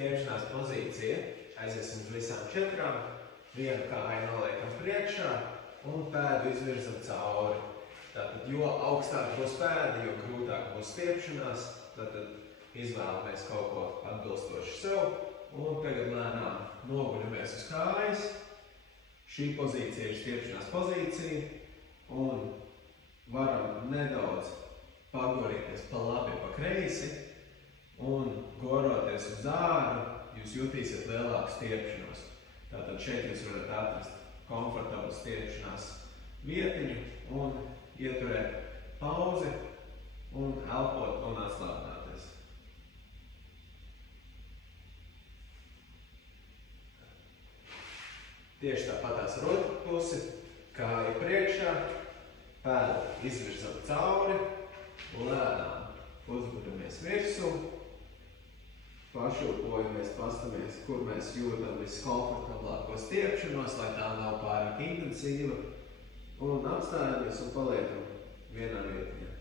Stiepšanās pozīcija. Aiziesim uz visām 4. Vienu kāju noliekam priekšā un pēdu izvirzam cauri. Tātad, jo augstāk būs pēda, jo grūtāk būs stiepšanās, tātad izvēlamies kaut ko atbilstoši sev. Un tagad lēnām noguļamies uz kājas. Šī pozīcija ir stiepšanās pozīcija. Un varam nedaudz pagorīties pa labi, pa kreisi. Un goroties uz āru, jūs jutīsiet lielāku stiepšanos. Tātad šeit jūs varat atrast komfortablu stiepšanās vietiņu un ieturēt pauzi un elpot un atslābināties. Tieši tāpatās ar otru pusi, kāja priekšā, pēdu izvirzam cauri, lēnām uzguļamies virsū, pašūpojamies, pastamies, kur mēs jūtam viskomfortablāko stiepšanos, lai tā nav pārāk intensīva, un apstājamies un paliekam vienā vietiņā.